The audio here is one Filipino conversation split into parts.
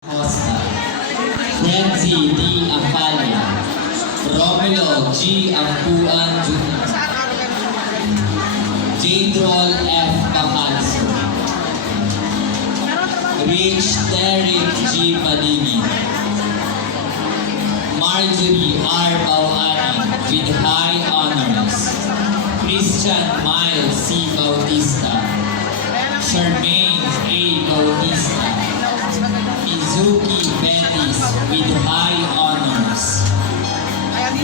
Costa, Renzi D. Ampalya, Romulo G. Ampuan Jr., Jadrol F. Bacalso, Rich Derek G. Padini, Marjorie R. Bawani with high honors, Christian Miles C. Bautista, Charmaine A. Bautista, Izuki Betis with high honors.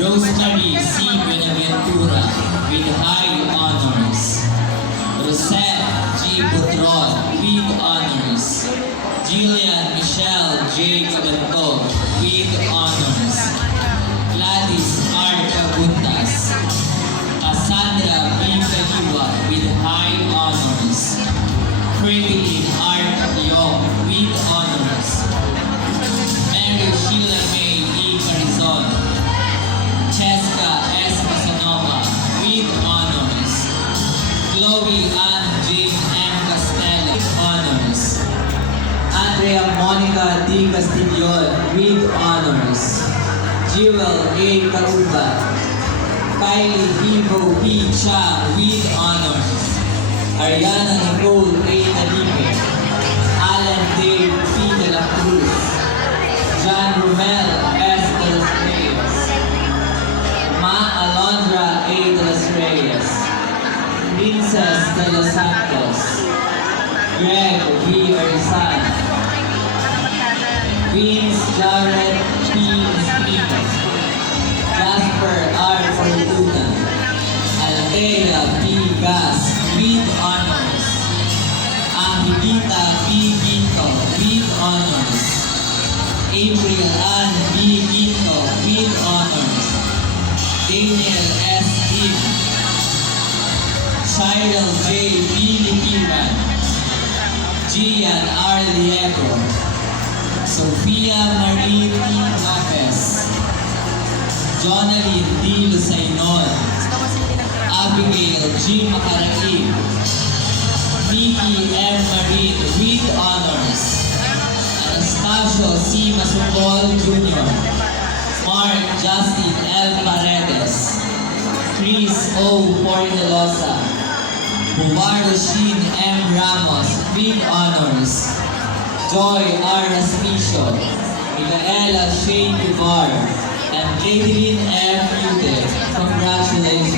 Rosemary C. Buenaventura with high honors. Rosette G. Butron with honors. Jillian Monica D. Castillon with honors. Jewel A. Kauba. Kylie Vivo P. Cha with honors. Ariana Nicole A. Nalipe. Alan Dave P. De La Cruz. John Romel S. De Los Reyes. Ma Alondra A. De Los Reyes. Princess De Los Santos. Greg V. Arizan. Vince Jared P. Espino. Jasper R. Fortuna. Althea P. Gas with honors. Angelita P. Quinto with honors. April Ann B. Quinto with honors. Daniel S. Kim. Cyril J. B. Likiran. Gian R. Liego. Sofia Marie. Lopez. Jonalyn D. Lucainon. Abigail G. Macaraig. Nikki M. Marin with honors. Anastasio C. Masupol Jr. Mark Justin L. Paredes. Chris O. Pornelosa. Bubardo Shin M. Ramos with honors. Joy R. Raspicio. Micaela Shane Ibar. And Caitlin M. Ute. Congratulations.